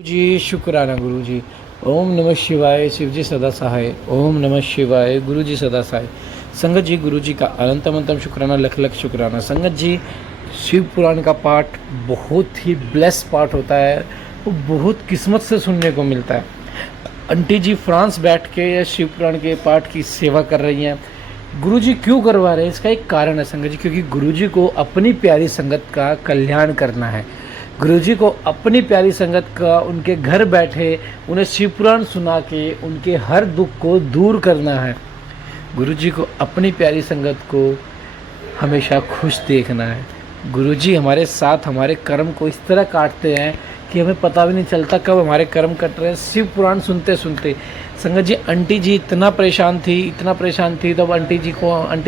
जी शुक्राना गुरु जी। ओम नमः शिवाय। शिव जी सदा सहाय। ओम नमः शिवाय। गुरु जी सदा सहाय। संगत जी, गुरु जी का अनंतम अंतम शुक्राना, लख लख शुक्राना। संगत जी, शिव पुराण का पाठ बहुत ही ब्लेस पाठ होता है, वो बहुत किस्मत से सुनने को मिलता है। आंटी जी फ्रांस बैठ के शिव पुराण के पाठ की सेवा कर रही हैं। गुरु जी क्यों करवा रहे हैं, इसका एक कारण है संगत जी, क्योंकि गुरु जी को अपनी प्यारी संगत का कल्याण करना है। गुरुजी को अपनी प्यारी संगत का उनके घर बैठे उन्हें शिव पुराण सुना के उनके हर दुख को दूर करना है। गुरुजी को अपनी प्यारी संगत को हमेशा खुश देखना है। गुरुजी हमारे साथ हमारे कर्म को इस तरह काटते हैं कि हमें पता भी नहीं चलता कब हमारे कर्म कट रहे हैं शिव पुराण सुनते सुनते। संगत जी, आंटी जी इतना परेशान थी, तब आंटी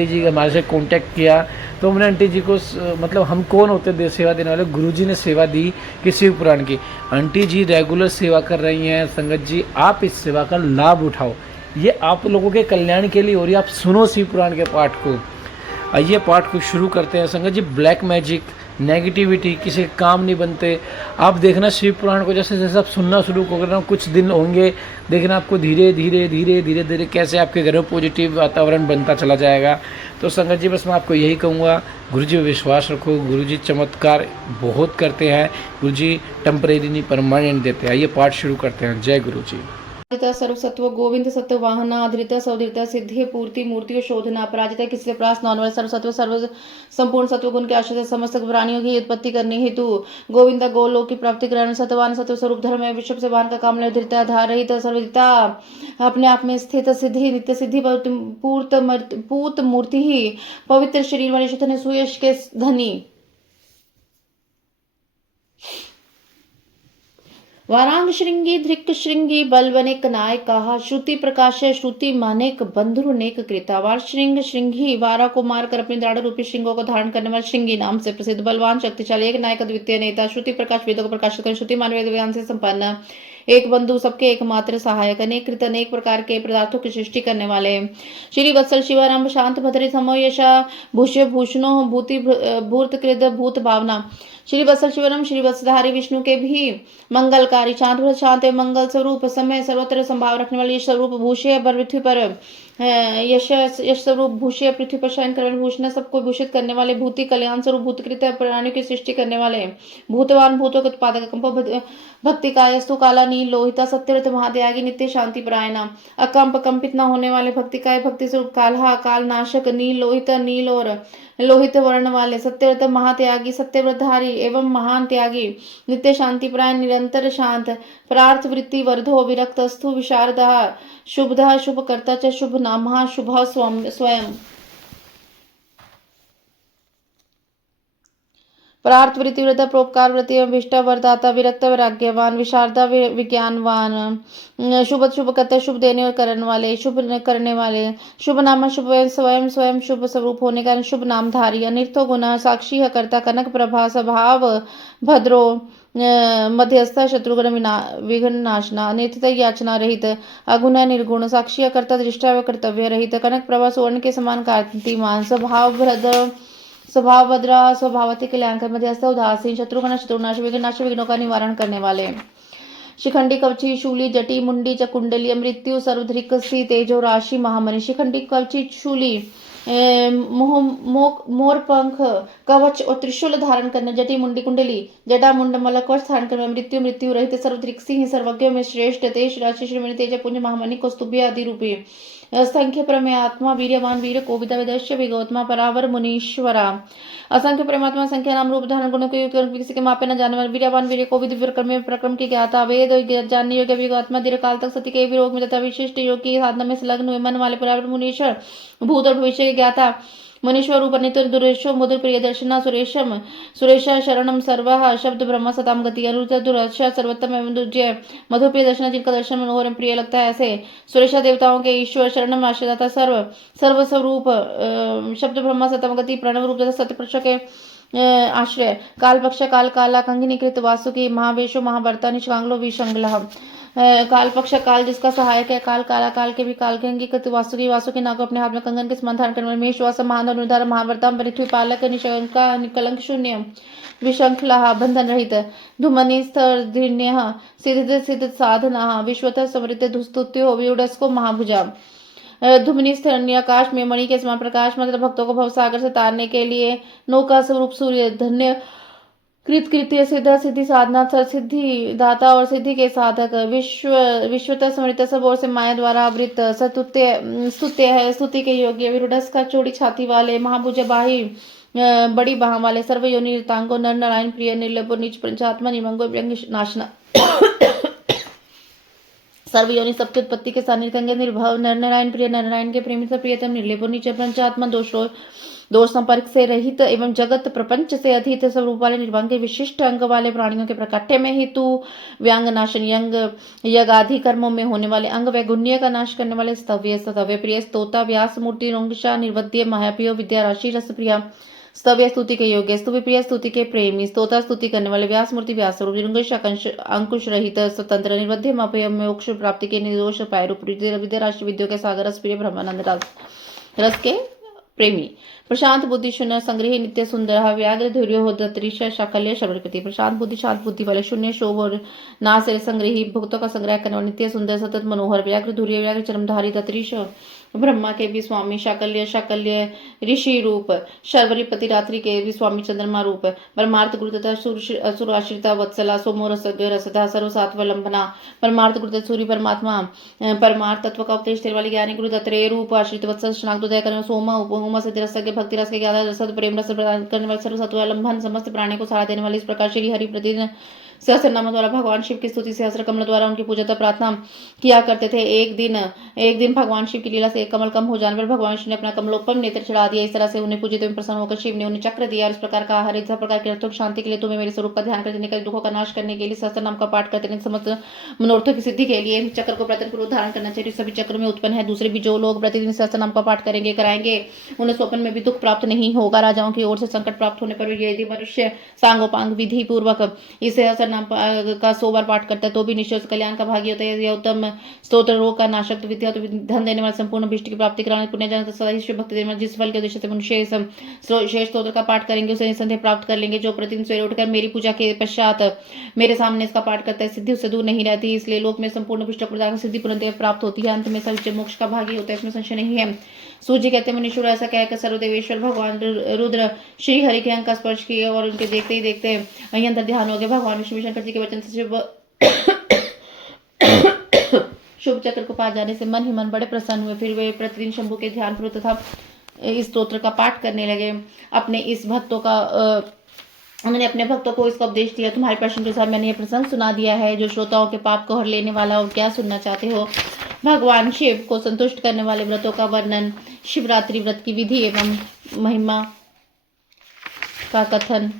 जी हमारे से कांटेक्ट किया, तो हमने आंटी जी को मतलब हम कौन होते दे सेवा देने वाले, गुरुजी ने सेवा दी कि शिव पुराण की। आंटी जी रेगुलर सेवा कर रही हैं। संगत जी, आप इस सेवा का लाभ उठाओ, ये आप लोगों के कल्याण के लिए हो रही है। आप सुनो शिव पुराण के पाठ को। आइए पाठ को शुरू करते हैं। संगत जी, ब्लैक मैजिक, नेगेटिविटी किसी के काम नहीं बनते। आप देखना शिव पुराण को जैसे जैसे आप सुनना शुरू करना, कुछ दिन होंगे, देखना आपको धीरे धीरे कैसे आपके घर में पॉजिटिव वातावरण बनता चला जाएगा। तो संगत जी, बस मैं आपको यही कहूँगा, गुरु जी विश्वास रखो। गुरु जी चमत्कार बहुत करते हैं। गुरु जी टेम्परेरी नहीं परमानेंट देते हैं। आइए पाठ शुरू करते हैं। जय गुरु जी। सर्वसत्व गोविंद सत्व वाहना आधृत सौधृत सिद्धि पूर्ति मूर्ति शोधना अपराजित किसले प्रास नॉनवल सर्वसत्व सर्व संपूर्ण सत्व गुण के आश्रित समस्त प्राणियों की उत्पत्ति करने हेतु गोविंद गोलोक की प्राप्ति ग्रहण सत्वान सत्व स्वरूप धर्म है विश्व से वाहन का काम धृत आधार रहित सर्वदिता अपने आप में स्थित सिद्धि नित्य सिद्धि पूत मूर्ति ही पवित्र शरीर वाले शुद्ध सुयश के धनी वारांग श्रृंगी धृक श्रृंगी बलवनेक नायक कहा श्रुति प्रकाश श्रुति मानेक बंधुरु नेक कृता वार श्रृंग श्रृंगी वारा को मारकर अपने दाढ़ रूपी श्रृंगों को धारण करने वाले श्रृंगी नाम से प्रसिद्ध बलवान शक्तिशाली एक नायक द्वितीय नेता श्रुति प्रकाश वेदों को प्रकाशित कर श्रुति मान वेद ज्ञान से संपन्न एक बंधु सबके एकमात्र सहायक अनेक कृत अनेक प्रकार के पदार्थों की सृष्टि करने वाले श्री वत्सल शिवाराम शांत भद्री समोयशा भूष्य भूषणो भूति भूत कृत भूत भावना श्री वत्सल शिवरम श्री वत्सधारी विष्णु के भी मंगलकारी शांत शांत मंगल स्वरूप समय सर्वत्र संभाव रखने वाले स्वरूप भूषय पृथ्वी पर यश यश स्वरूप भूषय पृथ्वी पर शयन करने भूषण सबको भूषित करने वाले भूति कल्याण स्वरूप भूतकृत प्राणियों की सृष्टि करने वाले भूतवान भूतों के उत्पादक कंप भक्ति कायस्तु काला नील लोहिता सत्यव्रत महात्यागी नित्य शांति परायणा अकंप कंपित न होने वाले भक्ति काय भक्ति स्वरूप काल्हा काल नाशक नील लोहित नील और लोहित वर्ण वाले सत्यव्रत महात्यागी सत्यव्रतधारी एवं महान त्यागी नित्य शांति प्राय निरंतर शांत प्रार्थ वृत्ति वर्धो विरक्तस्थु विशारद शुभदा शुभकर्ता च शुभ नाम शुभ स्वयं प्रार्थ वृत्ति व्रत प्रोपकार वृत्ति विष्टा वरदाता विरक्त वैराग्यवान विशारदा विज्ञानवान शुभ शुभ करते शुभ देने और करने वाले शुभ करने वाले शुभ नाम शुभ स्वयं स्वयं शुभ स्वरूप होने का शुभ नामधारी अनिर्थो गुना साक्षी है करता कनक प्रभा स्वभाव भद्रो मध्यस्थ शत्रुघ्न विघ्न नाशना अनिर्थित याचना रहित अगुण निर्गुण साक्षी करता दृष्टा कर्तव्य रहित कनक प्रभा सुवर्ण के समान कांतिमान स्वभाव भद्रा स्वभावती कल्याणकर मध्यस्थ उदासीन शत्रुघ्न शत्रुनाश विघ्नाश विघ्नों का निवारण करने वाले शिखंडी कवची शूली जटी मुंडी चकुंडली मृत्यु सर्वधृक तेजो राशि महामणि शिखंडी कवची शूली मोर पंख कवच और त्रिशूल धारण करने जटी मुंडी कुंडली जटा मुंड मलकवच धारण करने मृत्यु मृत्यु रहित सर्वधृक सिंह सर्वज्ञ में श्रेष्ठ तेज राशि श्रीमणि तेज पुंज महामणि कौस्तुभ्य आदि रूपी असंख्य प्रमेय आत्मा वीर्यवान वीर कोविदा विदश्य विगौतमा परावर मुनीश्वरा असंख्य परमात्मा संख्या नाम रूप धन गुणों के किसी के मापे न जाने वाले वीर्यवान वीर कोविद प्रक्रम की ज्ञाता वेद जानने योग्य विगौतमा दीर्घ काल तक सती के विरोग में तथा विशिष्ट योग की साधना में संलग्न हुए मन वाले परावर मुनीश्वर भूत और भविष्य की ज्ञाता मुनीश्वर रूप नित्य दुरेशो मधुर प्रिय दर्शना सुरेशम सुरेश शरणम सर्व शब्द ब्रह्म सताम गति अनुरुद्ध दुरक्ष सर्वोत्तम एवं दुर्जय मधुर प्रिय दर्शना जिनका दर्शन मनोहर प्रिय लगता है ऐसे सुरेशा देवताओं के ईश्वर शरणम आश्रयदाता सर्व स्वरूप शब्द ब्रह्म सतम गति प्रणव रूप तथा सत्यपुरुष के आश्रय काल पक्ष काल काला कंगिनी कृत वासुकी महावेशो महाभरता निष्कांगलो विशंगला काल पक्ष काल जिसका सहायक है, काल काला काल के भी काल कहेंगे। कति वासुकी वासुकी नाग अपने हाथ में कंगन के समान धारण करने वाले मेष वास महाधनुर्धर महावरतम पृथ्वी पालक निशंका निकलंक शून्य विशंखला बंधन रहित धुमनि स्थर्धिन्य सिद्ध सिद्ध साधना विश्वतः समृद्ध दुस्तुत्यो व्यूढ़स्को महाभुजा धुमनी स्थरणी आकाश में मणि के समान प्रकाश मंत्र भक्तों को भवसागर से तारने के लिए नौका स्वरूप सूर्य धन्य कृत कृत्य सिद्ध सिद्धि साधना सिद्धि दाता और सिद्धि के साधक विश्वतः समृत सब ओर से माया द्वारा आवृत स्तुत्य है स्तुति के योग्य विरुडस का चौड़ी छाती वाले महाभुज बाही बड़ी बाह वाले सर्व योनि तांगो नर नारायण प्रिय निर्लभो नीच पंचात्मा निमंगो व्यंग नाशना सर्व योनि सबकी उत्पत्ति के साथ निर्कंगे निर्भव नर नारायण प्रिय नर नारायण के प्रेमी से प्रियतम निर्लेपो नीच पंचात्मा दोष संपर्क से रहित एवं जगत प्रपंच से अधीत स्वरूप वाले निर्वांग के विशिष्ट अंग वाले प्राणियों के प्रकट्य में हेतु व्यांग नाशन यंग यज्ञ आदि कर्मों में होने वाले अंग वैगुण्य का नाश करने वाले स्तव्य प्रिय स्तोता व्यास मूर्ति रोंगशा निर्वध्य महाप्रिय विद्या राशि रस प्रिया स्तव्य स्तुति के योग्य स्तुति प्रिय स्तुति के प्रेमी स्तोता स्तुति करने वाले व्यास मूर्ति व्यास स्वरूप अंकुश रहित स्वतंत्र निर्वध्य मापय मोक्ष प्राप्ति के निर्दोष पाय रूप विद्या राशि विद्यों के सागर रस प्रिय ब्रह्मानंद रस के प्रेमी प्रशांत बुद्धि शून्य संग्रही नित्य सुंदर व्याघ्र धैर्य हो दत्रीश शाकल्य शबरपति प्रशांत बुद्धि शांत बुद्धि वाले शून्य शोभ और नाश संग्रही भक्तों का संग्रह करने वाले नित्य सुंदर सतत मनोहर व्याघ्र धैर्य व्याघ्र चरमधारी दत्रीश ब्रह्मा के भी स्वामी शाकल्य ऋषि रूप शर्वरीपति रात्रि के भी स्वामी चंद्रमा रूप परमार्थ गुरु तथा असुर आश्रिता वत्सला सोमो रसदा सर्वसात्वलंबना परमार्थ गुरु सूर्य परमात्मा परमार्थ तत्व का उपदेश देने वाले ज्ञानी गुरु दत्रेय रूप आश्रित वत्सल शनाक्तोदय करने सोमा उपमा से रस के भक्ति रस के ज्ञाता रसद प्रेम रस प्रदान करने वाले सर्वसत्वलंबन समस्त प्राणियों को सहारा देने वाले इस प्रकार श्री हरि प्रतिदिन सहस्र नाम द्वारा भगवान शिव की स्तुति सहस्र कमल द्वारा उनकी पूजा तथा प्रार्थना किया करते थे। एक दिन भगवान शिव की लीला से एक कमल कम हो जाने पर भगवान शिव ने अपना कमलोपम नेत्र चढ़ा दिया। इस तरह से उन्हें पूजित एवं प्रसन्न होकर शिव ने उन्हें चक्र दिया और इस प्रकार का हर एक प्रकार के अर्थों की शांति के लिए तुम्हें मेरे स्वरूप का ध्यान करते निकल दुखों का नाश करने के लिए सहस्र नाम का पाठ करते हैं समस्त मनोरथों की सिद्धि के लिए चक्र को प्रतिदिन पूर्व धारण करना चाहिए। सभी चक्र में उत्पन्न है। दूसरे भी जो लोग प्रतिदिन सहस्र नाम का पाठ करेंगे कराएंगे उन्हें स्वप्न में भी दुख प्राप्त नहीं होगा। राजाओं की ओर से संकट प्राप्त होने पर यदि मनुष्य सांगोपांग विधि पूर्वक इस सहस्र नाम का 100 बार पाठ करता है तो भी निश्चय कल्याण का भागी होता है। यह उत्तम स्तोत्र रोग का नाशक विद्या तो धन देने वाले संपूर्ण विष्टि की प्राप्ति कराने पुण्य जन सदा भक्ति देने वाले जिस फल के उद्देश्य से मनुष्य शेष स्तोत्र का पाठ करेंगे उसे निसंदेह प्राप्त कर लेंगे। जो प्रतिदिन सवेरे उठकर मेरी पूजा के पश्चात मेरे सामने इसका पाठ करता है सिद्धि उससे दूर नहीं रहती। इसलिए लोक में संपूर्ण विष्ट प्रदान सिद्धि पुनः प्राप्त होती है। अंत में सविच मोक्ष का भागी होता है इसमें संशय नहीं है। सूर्य कहते हैं मुनीश्वर ऐसा कहकर सर्वदेवेश्वर भगवान रुद्र श्री हरि के अंग का स्पर्श किए और उनके देखते ही देखते वहीं अंतर ध्यान हो गए। भगवान विष्णु शंकर जी के वचन से शुभ चक्र को पार जाने से मन ही मन बड़े प्रसन्न हुए। फिर वे प्रतिदिन शंभु के ध्यान पूर्वक तथा इस स्तोत्र का पाठ करने लगे। उन्होंने अपने भक्तों को इसका उपदेश दिया। तुम्हारे प्रश्न के साथ मैंने यह प्रसंग सुना दिया है जो श्रोताओं के पाप को हर लेने वाला। और क्या सुनना चाहते हो? भगवान शिव को संतुष्ट करने वाले व्रतों का वर्णन, शिवरात्रि व्रत की विधि एवं महिमा का कथन।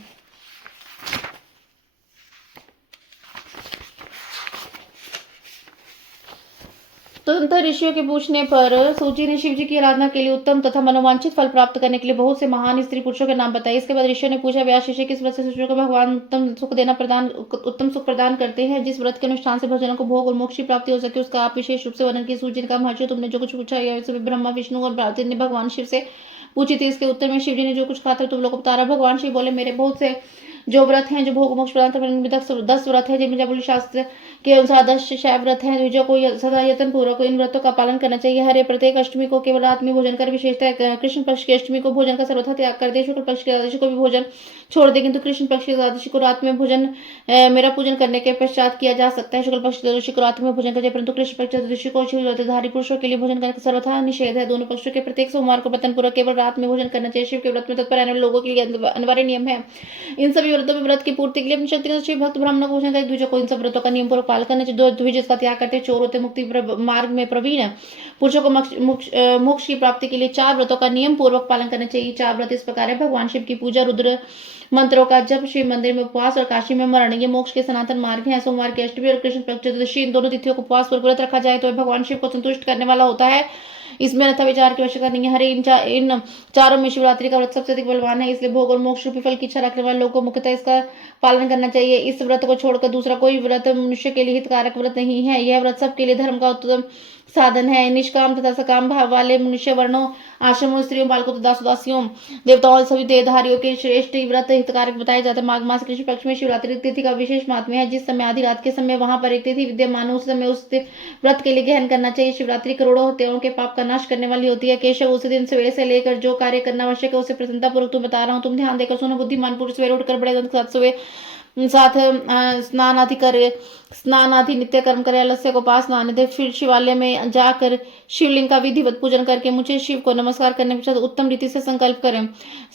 तुरंत ऋषियों के पूछने पर सूची ने शिव जी की आराधना के लिए उत्तम तथा मनोवांछित फल प्राप्त करने के लिए बहुत से महान स्त्री पुरुषों के नाम बताए। इसके बाद ऋषियों ने पूछा, व्यास ऋषि किस व्रत से शिष्यों को भगवान उत्तम सुख प्रदान करते हैं? जिस व्रत के अनुष्ठान से भजनों को भोग और मोक्ष की प्राप्ति हो सके उसका आप विशेष रूप से वर्णन किए। सूची ने कहा, महर्षि तुमने जो कुछ पूछा है सभी ब्रह्मा विष्णु और ने भगवान शिव से पूछी थी। इसके उत्तर में शिव जी ने जो कुछ कहा था तुम लोग को बता रहा। भगवान शिव बोले, मेरे बहुत से जो व्रत हैं जो भोग मोक्ष प्रदान 10 व्रत है जिनमें जबुल शास्त्र के अनुसार 10 शैव व्रत हैं जो को सदा यत्न पूर्वक इन व्रतों का पालन करना चाहिए। हरे प्रत्येक अष्टमी को केवल रात में भोजन कर, विशेषतः कृष्ण पक्ष की अष्टमी को भोजन का सर्वथा त्याग कर दे। शुक्ल पक्ष की एकादशी को भी भोजन छोड़ दे, किंतु कृष्ण पक्ष की एकादशी को रात में भोजन मेरा पूजन करने के पश्चात किया जा सकता है। शुक्ल पक्ष की एकादशी को रात में भोजन करें, परंतु कृष्ण पक्ष एकादशी को शिवधारी पुरुषों के लिए भोजन करने का सर्वथा निषेध है। दोनों पक्षों के प्रत्येक सोमवार को व्रतन पूर्वक केवल रात में भोजन करना चाहिए। शिव के व्रत में तत्पर रहने वाले लोगों के लिए अनिवार्य नियम है। इन सभी व्रतों में व्रत की पूर्ति के लिए अपनी शक्ति के शिव भक्त ब्राह्मणों को भोजन कर द्विजों को इन सब व्रतों का नियम पूर्वक पालन करना चाहिए। द्विज इसका त्याग करते चोर होते। मुक्ति मार्ग में प्रवीण पुरुषों को मोक्ष की प्राप्ति के लिए 4 व्रतों का नियम पूर्वक पालन करना चाहिए। 4 व्रत इस प्रकार है: भगवान शिव की पूजा, रुद्र मंत्रों का जप, शिव मंदिर में उपवास और काशी में मरण, ये मोक्ष के सनातन मार्ग है। सोमवार की अष्टमी और कृष्ण पक्ष चतुर्दशी इन दोनों तिथियों को उपवास पर व्रत रखा जाए तो भगवान शिव को संतुष्ट करने वाला होता है। इसमें अन्यथा विचार की आवश्यकता नहीं है। हरे इन चारों में शिवरात्रि का व्रत सबसे अधिक बलवान है, इसलिए भोग और मोक्ष रूपी फल की इच्छा रखने वाले लोगों को मुख्यतः इसका पालन करना चाहिए। इस व्रत को छोड़कर दूसरा कोई व्रत मनुष्य के लिए हितकारक व्रत नहीं है। यह व्रत सबके लिए धर्म का उत्तम साधन है। निष्काम तथा सकाम भाव वाले मनुष्य वर्णों, आश्रमों, स्त्रियों, बालकों तथा दास-दासियों, देवताओं सभी देहधारियों के श्रेष्ठ व्रत हितकारक बताए जाते हैं। माघ मास कृष्ण पक्ष में शिवरात्रि तिथि का विशेष महात्म्य है। जिस समय आधी रात के समय वहां पर एक तिथि विद्यमान हो, उस समय उस व्रत के लिए गहन करना चाहिए। शिवरात्रि करोड़ों हत्याओं के पाप का नाश करने वाली होती है। केशव, उसी दिन सवेरे से लेकर जो कार्य करना आवश्यक है उसे प्रसन्नता पूर्वक तुम बता रहा हूँ, तुम ध्यान देकर सुनो। बुद्धिमान पुरुष सवेरे उठकर बड़े दंत के साथ स्नान आदि नित्य कर्म करे, अलस्य को पास नहाने दे, फिर शिवालय में जाकर शिवलिंग का विधिवत पूजन करके मुझे शिव को नमस्कार करने के पश्चात उत्तम रीति से संकल्प करें।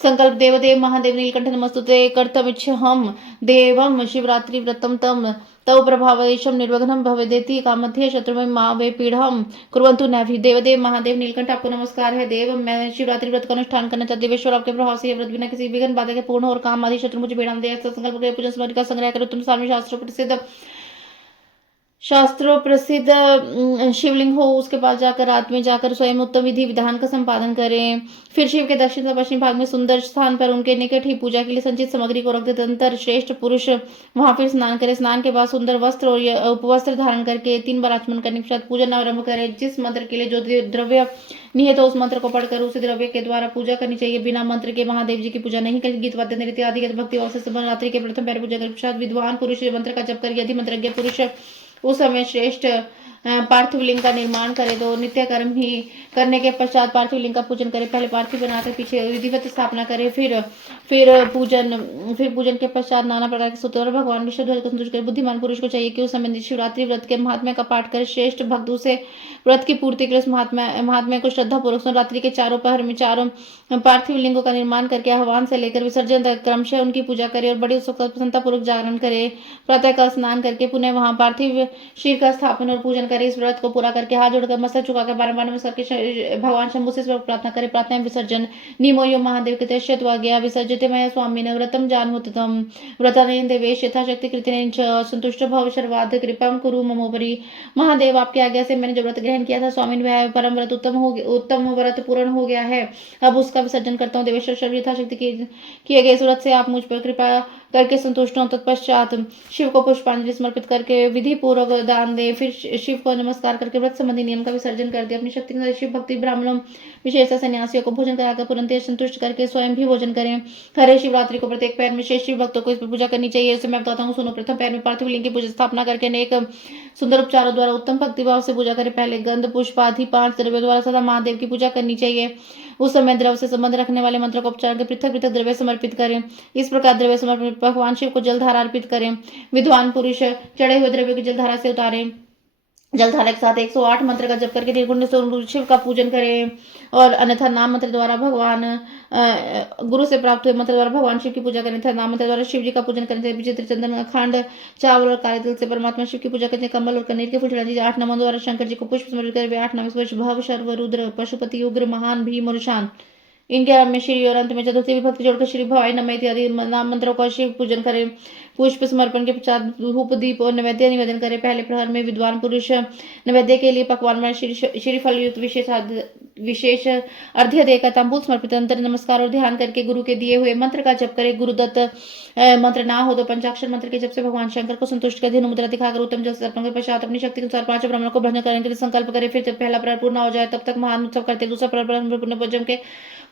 संकल्प देवदेव महादेव नीलकंठ नमस्तुते कर्तव्यम देवम शिवरात्रि व्रतम तम तव प्रभावेशम निर्वघ्नं भवेदेति कामध्ये शत्रुमय मां वे पीढ़म कुर्वन्तु नैभि। देवदेव महादेव नीलकंठ आपको नमस्कार है। देव, मैं शिवरात्रि व्रत का अनुष्ठान करना चाहती हूँ। देवेश्वर, आपके प्रभाव से यह व्रत बिना किसी विघ्न बाधा के पूर्ण हो और काम आदि शत्रु मुझे पीड़ा दे। संकल्प करके पूजन स्मरण का संग्रह करो। तुम सामने शास्त्रों प्रसिद्ध शिवलिंग हो, उसके पास जाकर रात में जाकर स्वयं उत्तम विधि विधान का संपादन करें। फिर शिव के दक्षिण तथा पश्चिम भाग में सुंदर स्थान पर उनके निकट ही पूजा के लिए संचित सामग्री को रख दे। तदंतर श्रेष्ठ पुरुष वहां फिर स्नान करे। स्नान के बाद सुंदर वस्त्र और उपवस्त्र धारण करके 3 बार आचमन करने के पश्चात पूजन आरंभ करे। जिस मंत्र के लिए जो द्रव्य निहित हो उस मंत्र को पढ़कर उसी द्रव्य के द्वारा पूजा करनी चाहिए। बिना मंत्र के महादेव जी की पूजा नहीं करेगी। गीत वाद्य नृत्य आदि के भक्ति भाव से रात्रि के प्रथम पैर पूजा करने के पश्चात विद्वान पुरुष मंत्र का जप कर, यदि मंत्रज्ञ पुरुष उस समय श्रेष्ठ पार्थिव लिंग का निर्माण करे तो नित्य कर्म ही करने के पश्चात पार्थिव लिंग का पूजन करे। पहले पार्थिव बनाकर पीछे विधिवत स्थापना करे। फिर पूजन के पश्चात नाना प्रकार के स्तोत्र भगवान विष्णु ध्वज को संतुष्ट करे। बुद्धिमान पुरुष को चाहिए कि उस समय शिवरात्रि व्रत के महात्म्य का पाठ करे। श्रेष्ठ भक्त उसे व्रत की पूर्ति के लिए महात्म्य को श्रद्धा पूर्वक रात्रि के चारों पहर में चारों पार्थिव लिंगों का निर्माण करके आह्वान से लेकर विसर्जन तक क्रमशः उनकी पूजा करे और बड़ी प्रसन्नता पूर्वक जागरण करे। प्रातः काल स्नान करके पुनः वहां पार्थिव शीर का स्थापन और पूजन करे। इस व्रत को पूरा करके हाथ जोड़कर मस्तक झुकाकर बारंबार नमस्कार के भगवान शंभु से प्रार्थना करे। प्रार्थना विसर्जन निमो यो महादेव के तस्यत्वा गया विसर्जित मया स्वामी न व्रतम जानहुतम व्रतानेन देवेश यथाशक्ति कृतिनेन च संतुष्ट भव सर्वाद कृपाम कुरु ममोपरि। महादेव, आपकी आज्ञा से मैंने जो व्रत ग्रहण किया था स्वामी वह परम व्रत उत्तम व्रत पूर्ण हो गया है। अब उसका विसर्जन करता हूँ। देवेश्वर सर्व यथाशक्ति किए गए इस व्रत से आप मुझ पर कृपा करके संतुष्ट हो। तत्पश्चात शिव को पुष्पांजलि समर्पित करके विधि पूर्वक दान दे। फिर शिव को नमस्कार करके व्रत संबंधी नियम का विसर्जन कर दे। अपनी शक्ति के शिव भक्ति ब्राह्मणों विशेषतः सन्यासियों को भोजन कराकर तुरंत संतुष्ट करके स्वयं भी भोजन करें। हरे शिवरात्रि को प्रत्येक पैर में शेष शिव भक्तों को इस पर पूजा करनी चाहिए। इसे मैं बताता हूँ, सुनो। प्रथम पैर में पार्थिव लिंग की पूजा स्थापना करके अनेक सुंदर उपचारों द्वारा उत्तम भक्ति भाव से पूजा करें। पहले गंध पुष्प आदि 5 द्रव्यों द्वारा सदा महादेव की पूजा करनी चाहिए। उस समय द्रव्य से संबंध रखने वाले मंत्र को उपचार कर पृथक पृथक द्रव्य समर्पित करें। इस प्रकार द्रव्य समर्पित भगवान शिव को जलधारा अर्पित करें। विद्वान पुरुष चढ़े हुए द्रव्य की जलधारा से उतारें। जलधारा के साथ 108 मंत्र का जप करके निर्गुण से शिव का पूजन करें और अन्यथा नाम मंत्र द्वारा गुरु से प्राप्त हुए मंत्र द्वारा भगवान शिव की पूजा करें। अन्यथा नाम मंत्र द्वारा शिव जी का पूजन करने से विचित्र चंदन अखंड चावल और काले तिल से परमात्मा शिव की पूजा करते। कमल और कनेर के फूल चढ़ाने 8 नामों द्वारा शंकर जी को पुष्प समर्पित कर 8 नाम भव शर्व रुद्र पशुपति उग्र महान भीम और शान। इनके आरंभ में श्री और अंत में चतुर्थी विभक्ति जोड़कर श्री भवाय नमः इत्यादि नाम मंत्रों का शिव पूजन करें। पुष्प समर्पण के पश्चात धूप दीप और नैवेद्य निवेदन करें। पहले प्रहर में विद्वान पुरुष नैवेद्य के लिए पकवान में श्रीफल युक्त विशेष अर्घ्य देकर तांबूल समर्पित अंतर नमस्कार और ध्यान करके गुरु के दिए हुए मंत्र का जप करे। गुरुदत्त मंत्र ना हो तो पंचाक्षर मंत्र के जप से भगवान शंकर को संतुष्ट कर धेनु मुद्रा दिखाकर उत्तम जल अर्पण के पश्चात अपनी शक्ति के अनुसार 5 ब्राह्मणों को भजन करने के लिए संकल्प करे। फिर जब पहला प्रहर पूर्ण हो जाए तब तक महान उत्सव करते। दूसरा प्रहर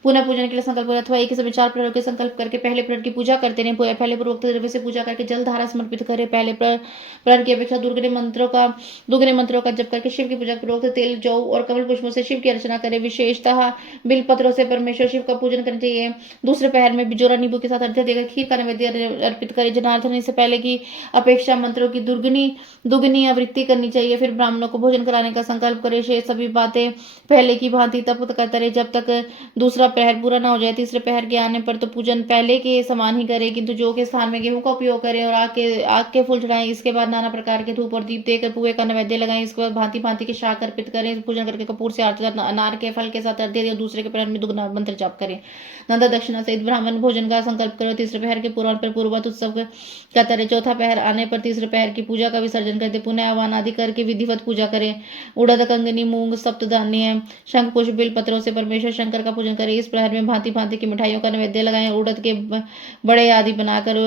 पुनः पूजन के लिए संकल्प करे अथवा एक ही समय 4 प्रहर के संकल्प करके पहले प्रहर की पूजा करते रहे। पहले पूर्वोक्त द्रव्य से पूजा करके जल धारा समर्पित करे। पहले प्रहर की अपेक्षा दुर्गने मंत्रों का जप करके शिव की पूजा पूर्वक तेल जौ और कमल पुष्पों से शिव की अर्चना करे। विशेषतः बिल पत्रों से परमेश्वर शिव का पूजन करना चाहिए। दूसरे पहर में बिजोरा नींबू के साथ अर्घ्य देकर खीर का नैवेद्य अर्पित करे। जनार्दन से पहले की अपेक्षा मंत्रों की दुगनी आवृत्ति करनी चाहिए। फिर ब्राह्मणों को भोजन कराने का संकल्प करे। शेष सभी बातें पहले की भांति तप करता रहे जब तक दूसरा पहर पूरा न हो जाए। तीसरे पहर के आने पर तो पूजन पहले के समान ही करे, किंतु जौ के स्थान में गेहूं का उपयोग करें और आग के फूल चढ़ाएं। इसके बाद नाना प्रकार के धूप और दीप देकर पुए का नैवेद्य लगाएं। इसके बाद भांति भांति के शाक अर्पित करें। पूजन करके कपूर से आरती अनार के फल के साथ अर्घ्य दें। दूसरे के पहर में दुगना मंत्र जाप करें। नंदा दक्षिणा सहित ब्राह्मण भोजन का संकल्प करो। तीसरे पहर के पूर्वान पर पूर्ववत उत्सव का तरह चौथा पहर आने पर तीसरे पहर की पूजा का विसर्जन कर दे। पुनः आह्वान आदि करके विधिवत पूजा करें। उड़द कंगनी मूंग सप्त धान्य शंख पुष्प बिल पत्रों से परमेश्वर शंकर का पूजन करें। इस प्रहर में भांति भांति की मिठाइयों का नैवेद्य लगाएं। उड़द के बड़े आदि बनाकर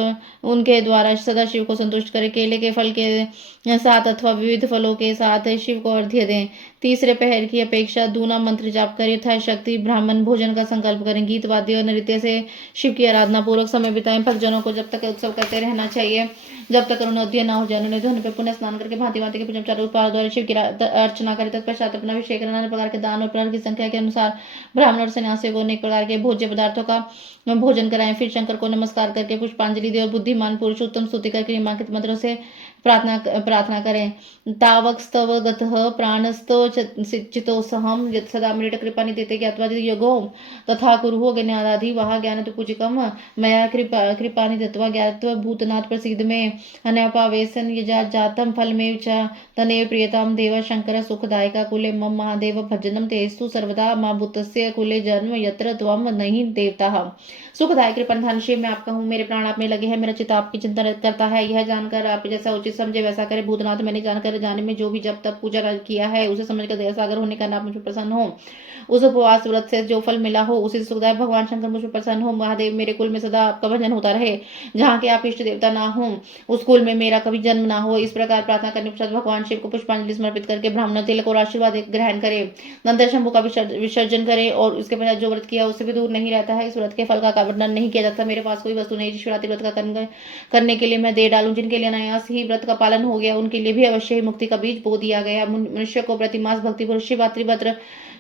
उनके द्वारा सदा शिव को संतुष्ट करें। केले के फल के साथ अथवा विविध फलों के साथ शिव को अर्घ्य दें। तीसरे पहर की अपेक्षा दूना मंत्र जाप कर यथाशक्ति ब्राह्मण भोजन का संकल्प करें। गीत वाद्य और नृत्य से शिव की आराधना पूर्वक समय बिताएं। भक्तजनों को जब तक उत्सव करते रहना चाहिए जब तक अरुणोदय न हो जाए। उन्होंने धन पे पुण्य स्नान करके भांति भांति के पूजन चारों उपहार द्वारा शिव की अर्चना करें। तत्पश्चात अपना अभिषेक नाना प्रकार के दान और प्रहर की संख्या के अनुसार ब्राह्मण और सन्यासियों को अनेक प्रकार के भोज्य पदार्थों का भोजन कराएं। फिर शंकर को नमस्कार करके पुष्पांजलि दे और बुद्धिमान पुरुष उत्तम स्तुति करके निम्नलिखित मंत्रों से प्रार्थना करें। तावक स्तव गतः प्राणस्तो चितोसहम सदा मृत कृपा निदेते ज्ञात्वा योगो तथा कुरुहो ज्ञानादि वहा ज्ञान तो पूजिकम मया कृपा निदत्वा ज्ञात्वा भूतनाथ प्रसिद्ध में अनपावेशन यजा जातम फल में च तनेव प्रियताम देव शंकर सुखदायका कुले मम महादेव भजनम तेस्तु सर्वदा मां भूतस्य कुले जन्म यत्र त्वम नहीं देवता। सुखदायक कृपाधान शिव मैं आपका हूँ, मेरे प्राण आप में लगे हैं, मेरा चित्त आपकी चिंता करता है। यह जानकर आप जैसा उचित समझे वैसा करे। भूतनाथ मैंने जानकर जाने में जो भी जब तक पूजा किया है उसे समझकर दया सागर होने का नाम मुझ पर प्रसन्न हो। उस उपवास व्रत से जो फल मिला हो उसे सुखदायक भगवान शंकर मुझ पर प्रसन्न हो। महादेव मेरे कुल में सदा आपका भजन होता रहे। जहाँ के आप इष्ट देवता ना हो उस कुल में मेरा कभी जन्म ना हो। इस प्रकार प्रार्थना करने के पश्चात भगवान शिव को पुष्पांजलि समर्पित करके ब्राह्मण तिलक और आशीर्वाद ग्रहण करे। नंतर शंभु का विसर्जन करे और उसके पश्चात जो व्रत किया उससे भी दूर नहीं रहता है। इस व्रत के फल का वर्णन नहीं किया जाता। मेरे पास कोई वस्तु नहीं शिवरात्रि व्रत का करने के लिए मैं दे डालूं। जिनके लिए अनायास ही व्रत का पालन हो गया उनके लिए भी अवश्य ही मुक्ति का बीज बो दिया गया। मनुष्य को प्रतिमास भक्तिपूर्वक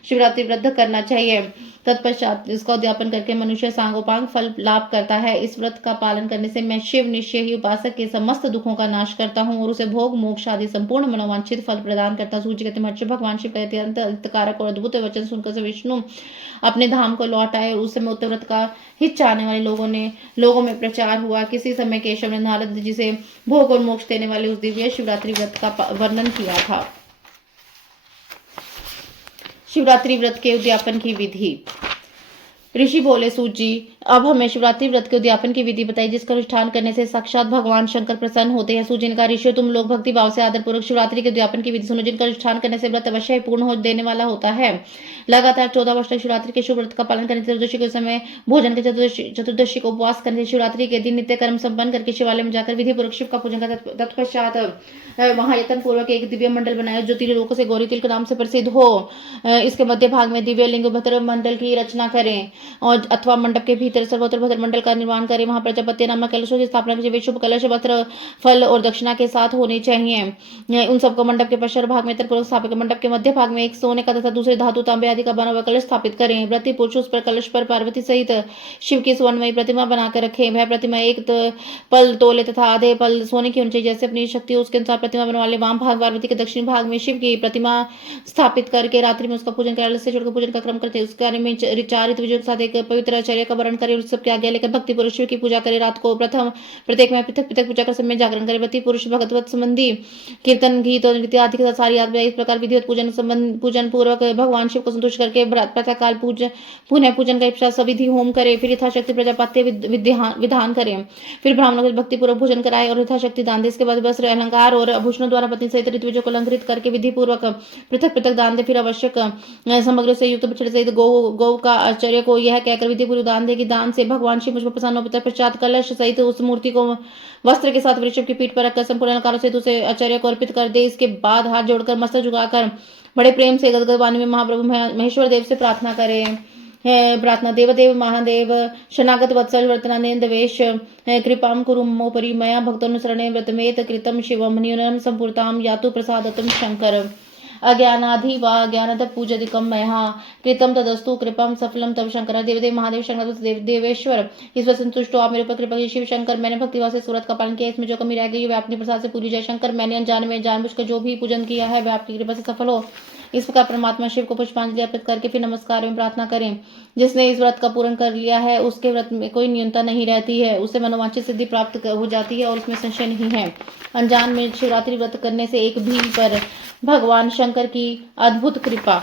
शिवरात्रि व्रत करना चाहिए। तत्पश्चात इसका उद्यापन करके मनुष्य सांगोपांग फल लाभ करता है। इस व्रत का पालन करने से मैं शिव निश्चय ही उपासक के समस्त दुखों का नाश करता हूँ और उसे भोग मोक्ष आदि संपूर्ण मनोवांछित फल प्रदान करता। सूर्य कहते महर्षि भगवान शिव कहते अत्यंत कारक और अद्भुत वचन सुनकर से विष्णु अपने धाम को लौट आए। उस समय उत्तर व्रत का हित चाहने वाले लोगों में प्रचार हुआ। किसी समय केशव ने नारद जी से भोग और मोक्ष देने वाले उस दिव्य शिवरात्रि व्रत का वर्णन किया था। शिवरात्रि व्रत के उद्यापन की विधि। ऋषि बोले सूत जी अब हमें शिवरात्रि व्रत के उद्यापन की विधि बताई जिसका अनुष्ठान करने से साक्षात भगवान शंकर प्रसन्न होते हैं। सूत जी ने कहा ऋषियों तुम लोग भक्ति भाव से आदर पूर्वक शिवरात्रि के उद्यापन की विधि सुनो जिनका अनुष्ठान करने से व्रत अवश्य पूर्ण हो देने वाला होता है। लगातार 14 वर्ष तक शिवरात्रि के शुभ व्रत का पालन करने से चतुर्दशी के समय भोजन के चतुर्दशी को उपवास करने से शिवरात्रि के दिन नित्य कर्म संपन्न करके शिवालय में जाकर विधि पूर्वक शिव का पूजन कर तत्पश्चात वहां यत्न पूर्वक एक दिव्य मंडल बनाया जो त्रिलोक से गौरी तिल के नाम से प्रसिद्ध हो। इसके मध्य भाग में दिव्य लिंग भद्र मंडल की रचना करें और अथवा मंडप के भीतर सर्वोत्तर भद्र मंडल का निर्माण करें। वहां प्रजापति नामक कलशों की स्थापना कीजिए। शुभ कलश वस्त्र फल और दक्षिणा के साथ होने चाहिए। उन सबको मंडप के पश्चिम भाग में पूर्वक स्थापित। मंडप के मध्य भाग में एक सोने का तथा दूसरे धातु तांबे आदि का बना हुआ कलश स्थापित करें। व्रती पुरुष उस पर कलश पर पार्वती सहित शिव की स्वर्णमयी प्रतिमा बनाकर रखें। वह प्रतिमा एक पल तोले तथा आधे पल सोने की होनी चाहिए। जैसे अपनी शक्ति उसके अनुसार प्रतिमा बनवा ले। वाम भाग पार्वती के दक्षिण भाग में शिव की प्रतिमा स्थापित करके रात्रि में उसका पूजन कर से छोड़कर पूजन का क्रम करते। उस कार्य में चारित विजय के साथ एक पवित्र आचार्य का वर्ण करे। सबकी आज्ञा लेकर भक्ति पुरुष शिव की पूजा करे। रात को प्रथम प्रत्येक में पृथक पृथक पूजा कर समय जागरण करे। व्रती पुरुष भगवत संबंधी कीर्तन गीत और नृत्य आदि के साथ सारी याद इस प्रकार विधिवत पूजन पूर्वक भगवान शिव को संतुष्ट करके प्रातः काल पुनः पूजन का पश्चात सविधि होम करे। फिर यथाशक्ति प्रजापत्य विधान करें। फिर ब्राह्मणों को भक्ति पूर्वक भोजन कराए और यथाशक्ति दान दे। इसके बाद वस्त्र अलंकार और आभूषणों द्वारा पत्नी सहित ऋतुविजों को अलंकृत करके विधि पूर्वक पृथक पृथक दान दे। फिर आवश्यक सामग्री से युक्त बछड़े सहित गौ का आचार्य को यह कहकर विधि पूर्वक दान दे कि दान से भगवान शिव मुझ पर प्रसन्न हो। पश्चात कलश सहित उस मूर्ति को वस्त्र के साथ वृषभ की पीठ पर रखकर संपूर्ण अलंकारों से उसे आचार्य को अर्पित कर दे। इसके बाद हाथ जोड़कर मस्तक झुकाकर बड़े प्रेम से गदगद वाणी में महाप्रभु महेश्वर देव से प्रार्थना करें। प्रार्थना देवदेव महादेव शनागत वत्सल वर्तनानेन्द्र वेश कृपाम कुरु मोपरि मया भक्तोनुसरणे व्रतमेत कृतम शिवम न्यूनम संपूर्ताम यातु प्रसादतम शंकर अज्ञानाधि व अज्ञानत पूजदिकम मया कृतम तदस्तु कृपम सफलम तब शंकर। देवदेव महादेव शंकर देवेश्वर ईश्वर संतुष्ट हो आप मेरे ऊपर कृपा की। शिव शंकर मैंने भक्तिभाव से सूरत का पालन किया। इसमें जो कमी रह गई वह अपने प्रसाद से पूरी जाए। शंकर मैंने अनजान में जानबूझकर जो भी पूजन किया है वह आपकी कृपा से सफल हो। इस प्रकार परमात्मा शिव को पुष्पांजलि अर्पित करके फिर नमस्कार में प्रार्थना करें। जिसने इस व्रत का पूर्ण कर लिया है उसके व्रत में कोई न्यूनता नहीं रहती है। उसे मनोवांछित सिद्धि प्राप्त हो जाती है और उसमें संशय नहीं है। अनजान में शिवरात्रि व्रत करने से एक भी पर भगवान शंकर की अद्भुत कृपा